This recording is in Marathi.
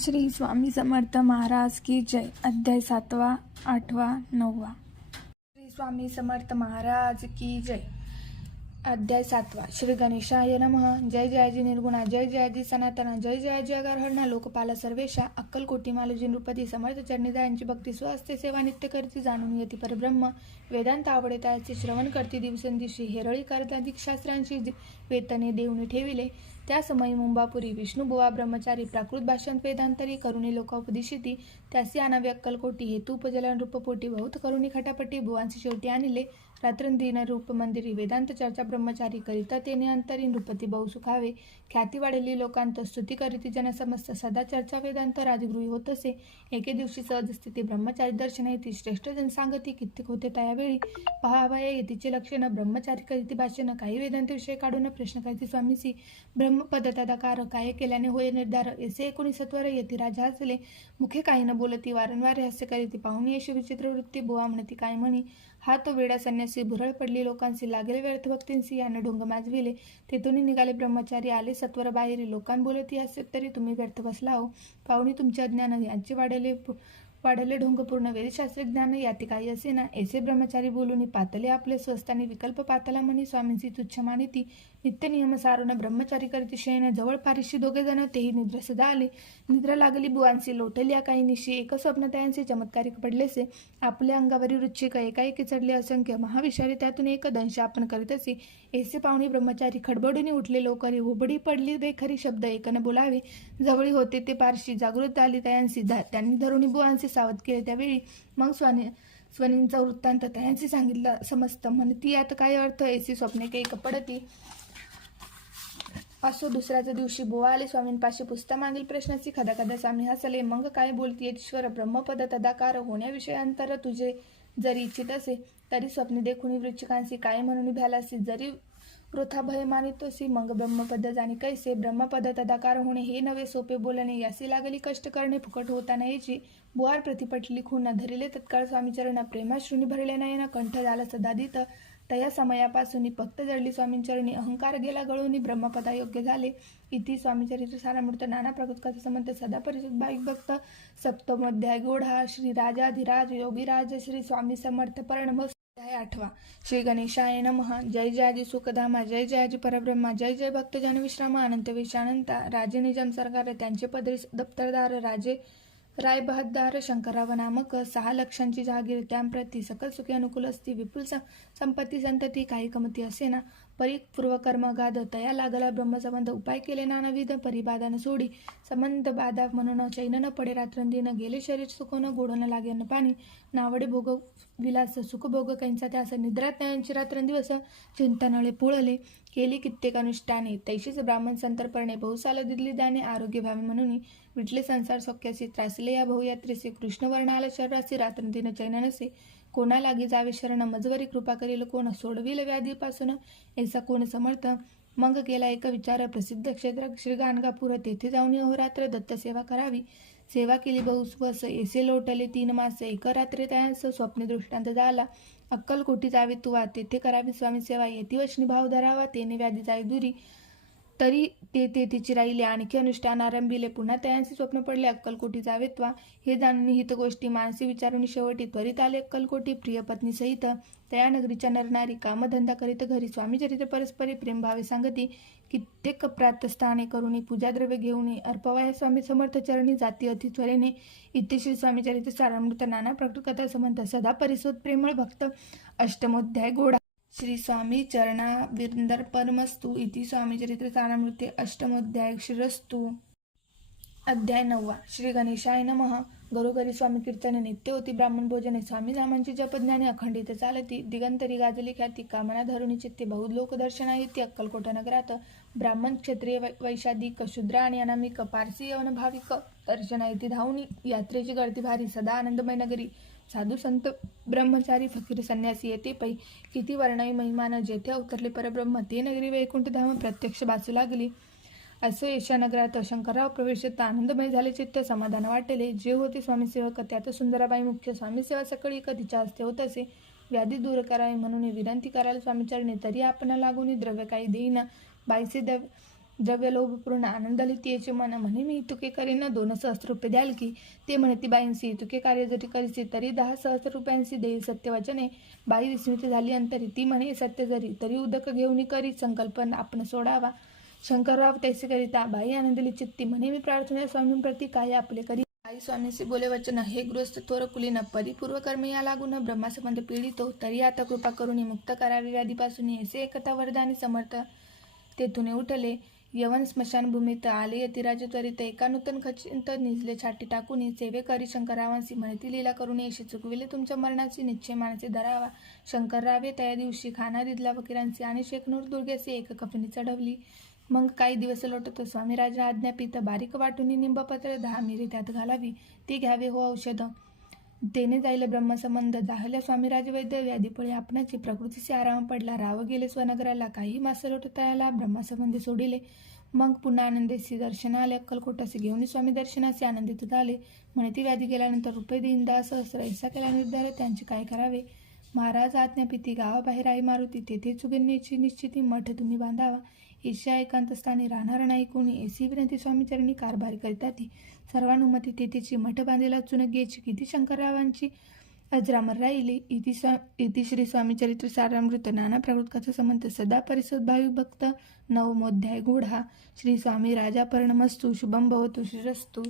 श्री स्वामी समर्थ महाराज की जय. अध्याय 7वा, 8वा, 9वा. श्री स्वामी समर्थ महाराज की जय. अध्याय 7वा. श्री गणेशाय नमः. जय जयाजी निर्गुणा, जय जयाजी सनातना, जय जयाजी अगारहरणा, लोकपाला सर्वेशा, अक्कलकोटी मालजी नृपती समर्थ चरणी यांची भक्ती स्वहस्ते सेवा नित्य करती, जाणून येती परब्रह्म वेदांत आवडे त्याचे श्रवण करती, दिवसेंदिवशी हेरळी करता शास्त्रांची वेतने देऊनी ठेविले. त्या समयी मुंबापुरी विष्णुबुवा ब्रह्मचारी प्राकृत भाषण वेदांतरी करुणी लोकोपदिशिती, त्यासी आणावे अक्कलकोटी हेतू उपजलन रूपपोटी बहुत करुणी खटापटी भुवांची शेवटी आणले. रात्रंदिन रूप मंदिरी वेदांत चर्चा ब्रह्मचारी करिता तेने अंतरी नृपती बहु सुखावे. ख्याती वाढली लोकांत स्तुती करीती जनसमस्त सदा चर्चा वेदांत राजगृही होत असे. एके दिवशी सहज स्थिती ब्रह्मचारी दर्शन येती, श्रेष्ठ जन सांगती कित्येक होते त्यावेळी. पहावया येतीचे लक्षण ब्रह्मचारी करीती भाषण, काही वेदांत विषय काढून प्रश्न करीती स्वामीसी. ब्रह्मपद तदाकार काय केल्याने होय निर्धार, एसे 19 येती राजा हसले. मुखे काही न बोलती वारंवार हास्य करीती, पाहुणी अशी विचित्र वृत्ती बुवा म्हणती काय म्हणी. हा तो वेडा संन्यासी भुरळ पडली लोकांसी, लागले व्यर्थ भक्तींसी यानं ढोंग माजविले. तेथून निघाले ब्रह्मचारी आले सत्वर बाहेरी, लोकां बोलती हास्य तरी तुम्ही व्यर्थ बसला हो. पाहुणी तुमचे अज्ञान यांचे वाढले ढोंगपूर्ण वेदशास्त्र ज्ञान याती काही असे ना. ऐसे ब्रह्मचारी बोलून पातले आपले स्वस्तानी विकल्प पातला म्हणी स्वामींची तुच्छ मानिती. नित्य नियम सारून ब्रह्मचारी करती शयन, जवळ पारिशी दोघे जण तेही निद्रा सदा आले. निद्रा लागली बुवांसी, लोटल्या काही निशी, एक स्वप्न त्यांचे चमत्कारिक पडलेसे. आपल्या अंगावरील वृश्चिक एकाएकी चढले असंख्य, महाविषारी त्यातून एक दंश आपण करीत असे. ऐसे पाहुणे ब्रह्मचारी खडबडून उठले लोकरी, उबडी पडली बेखरी शब्द एकन बोलावे. जवळी होते ते पारशी, जागृत आली तयांसी, त्यांनी धरुणी बुवांसी सावध केले. त्यावेळी मग स्वनींचा वृत्तांत तयांसी सांगितला समस्त. म्हणती यात काय अर्थ, ऐसी स्वप्ने काही पडती. असो दुसऱ्याच दिवशी बुवा आले स्वामींपाशी, पुसता मागील प्रश्नाची खदाखदा स्वामी हसले. मग काय बोलती ईश्वर, ब्रह्मपद तदाकार होण्याविषयांतर तुझे जरी इच्छित असे, तरी स्वप्ने देखुनी वृश्चिकांसी काय म्हणून भ्यालासी, जरी वृथा भय मानितोसी. मग ब्रह्मपद जाणी कैसे, ब्रह्मपद तदाकार होणे हे नवे सोपे बोलणे, यासी लागली कष्ट करणे फुकट होता नयेची. बुवार प्रतिपटली खून धरिले तत्काळ स्वामीचरण, प्रेमाश्रुनी भरले नयन कंठ झाला सदादित. तया समयापासून भक्त जडली स्वामींचरणी, अहंकार गेला गळून ब्रह्मपदा योग्य झाले. इति स्वामीचरित्र सारामृत नाना प्रकृत कथा समंत सदा परिचित भाविक भक्त. सप्तमोध्याय गोढा. श्री राजाधिराज योगीराज श्री स्वामी समर्थ प्रणव. अध्याय 8वा. श्री गणेशाय नमः. जय जयाजी सुखधामा, जय जयाजी परब्रह्मा, जय जय भक्त जन विश्राम अनंत विषानंता. राजे निजाम सरकार त्यांचे पदरी दप्तरदार, राजे राय बहाद्दार शंकरराव नामक. 6 लक्षांची जहागीर त्यांप्रती सकल सुखी अनुकूल असती. विपुल संपत्ती संतती काही कमती असे ना. परी पूर्वकर्म गाध तया लागला ब्रह्मसंबंध, उपाय केले नानाविध परिबाधा सोडी. संबंध बाधा म्हणून चैन न पडे रात्रंदिन, गेले शरीर सुखोन गोड न लागे न पाणी. नावडे भोग विलास सुख भोग कैंचा त्यास, निद्रात त्यांची रात्रंदिवस चिंतनळे पुळले. केली कित्येक अनुष्ठाने तैशीच ब्राह्मण संतर्पणे, बहुसाल दिली दाने आरोग्य भावी म्हणून. विटले संसार सौख्यासी, त्रासले या बहुयात्रेसे. कृष्ण वर्ण आला शरीरासी, रात्रंदिन चैन नसे. कोणा लागी जावे शरण, मजवरी कृपा करील कोण. सोडविल व्याधीपासून ऐसा कोण समर्थ. मग गेला एक विचार, प्रसिद्ध क्षेत्र श्री गाणगापूर, तेथे जाऊन अहोरात्र दत्त सेवा करावी. सेवा केली बहुस्वस, ऐसे लोटले 3 मास. एक रात्री त्यास स्वप्ने दृष्टांत झाला, अक्कलकोटी जावे तुवा, तेथे करावी स्वामी सेवा. येती वचनी भाव धरावा, तेने व्याधी जाई दुरी. तरी ते तिची राहिले, आणखी अनुष्ठान आरंभिले. पुन्हा त्यांचे स्वप्न पडले, अक्कलकोटी जावेत्वा. हे जाणून हित गोष्टी मानसी विचारून शेवटी त्वरित आले अक्कलकोटी, प्रिय पत्नी सहित. त्या नगरीच्या नरनारी कामधंदा करीत घरी, स्वामीचरित्र परस्परी प्रेमभावे सांगती. कित्येक प्रातस्थाने करुणी पूजाद्रव्य घेऊन अर्पवाया स्वामी समर्थ चरणी जाती अति त्वरेने. इथे श्री स्वामीचरित्र सारामृत नाना प्रकृत कथा समंत सदा परिसोत प्रेमळ भक्त. अष्टमोध्याय गोढा. श्री स्वामी चरणाविंदर्पणमस्तु. इति स्वामीचरित्र सारामृते अष्टमोध्याय शिरस्तु. अध्याय 9वा. श्री गणेशाय नमः. घरोघरी स्वामी कीर्तने नित्य होती, ब्राह्मण भोजने. स्वामी नामांची जपज्ञाने अखंडित चालती. दिगंतरी गाजली ख्याती, कामना धरुणी चित्ते. बहु लोक दर्शना येती अक्कलकोट नगरात. ब्राह्मण क्षत्रिय वैशाधिक शूद्र आणि अनामिक, पारसी यवन भाविक दर्शना येती धावणी. यात्रेची गर्दी भारी, सदा आनंदमय नगरी. साधू संत ब्रह्मचारी फकीर संन्यासी येते पै. किती वर्णवी महिमान, जेथे अवतरले परब्रह्म, ते नगरी वैकुंठ धाम प्रत्यक्ष बासू लागली. असो यशा नगरात शंकरराव प्रवेशात आनंदमय झाले चित्त, समाधान वाटले. जे होते स्वामीसेवक त्यात सुंदराबाई मुख्य. स्वामीसेवा सकळी तिच्या हस्ते होत असे. व्याधी दूर करावी म्हणून विनंती करायला स्वामीचरणी, तरी आपण लागून द्रव्य काही देईना. बाईचे द्रव्य लोभपूर्ण आनंदालिती याचे मन म्हणे मी तुके करीन 2 सहस्र रुपये द्याल की. ते म्हणे ती बाईंसी तुके कार्य जरी करीसी तरी 10 सहस्र रुपयांसी देईल सत्यवचने. बाई विस्मित झाली अंतरी. ती म्हणे सत्य जरी तरी उदक घेऊन करी संकल्पन आपण सोडावा. शंकरराव तैसे करिता. बाई आनंदली चित्ती म्हणे मी प्रार्थना स्वामींप्रती काय आपले करी. आई स्वामीसी बोले वचन हे गृहस्थ थोर कुलीन परिपूर्व कर्म या लागून ब्रह्मासंबंध पीडितो तरी आता कृपा करून मुक्त करावी व्याधीपासून. असे एकता वरदानी समर्थ तेथून उठले. यवन स्मशानभूमीत आले यतिराज त्वरित. एका नूतन खचिंत निजले छाटी टाकून. सेवे करी शंकररावांसी म्हणती लीला करून अशी चुकविले तुमच्या मरणाची निश्चय मानसे धरावा. शंकररावे त्या दिवशी खाना दिदला वकिरांची आणि शेखनूर दुर्गेसी एक कफनी चढवली. मग काही दिवस लोटतो स्वामी राजा आज्ञापित बारीक वाटून निंबपत्र 10 मिरी त्यात घालावी. ती घ्यावे हो औषध तेने जाईल ब्रह्मसंबंध. जाहल्या स्वामीराज वैद्य व्याधीपळे आपणाची प्रकृतीचे आराम पडला. राव गेले स्वनगराला काही मास लोटता याला ब्रह्मसंबंधी सोडिले. मग पुन्हा आनंदेसी दर्शनाले अक्कलकोटासे घेऊन स्वामी दर्शनाचे आनंदित झाले. म्हणे ती व्याधी गेल्यानंतर रुपये देईन 10 सहस्र. ऐसा केला निर्धार त्यांचे काय करावे. महाराज आज्ञापिती गावाबाहेर आई मारुती तेथे चुगिण्याची निश्चिती मठ तुम्ही बांधावा. ईशा एकांतस्थानी राहणार नाही कोणी. ऐसी विनंती स्वामीचरणी कारभारी करिता ती सर्वानुमती तेथेची मठ बांधेला चुनग्याची किती शंकररावांची अजरामर राहिली. इति श्री स्वामीचरित्र सारामृत नाना प्रकृत कथा समंत सदा परिसद भावी भक्त नवमोध्याय गूढा. श्री स्वामी राजा पर्णमस्तु शुभम भवतु श्रीरस्तु.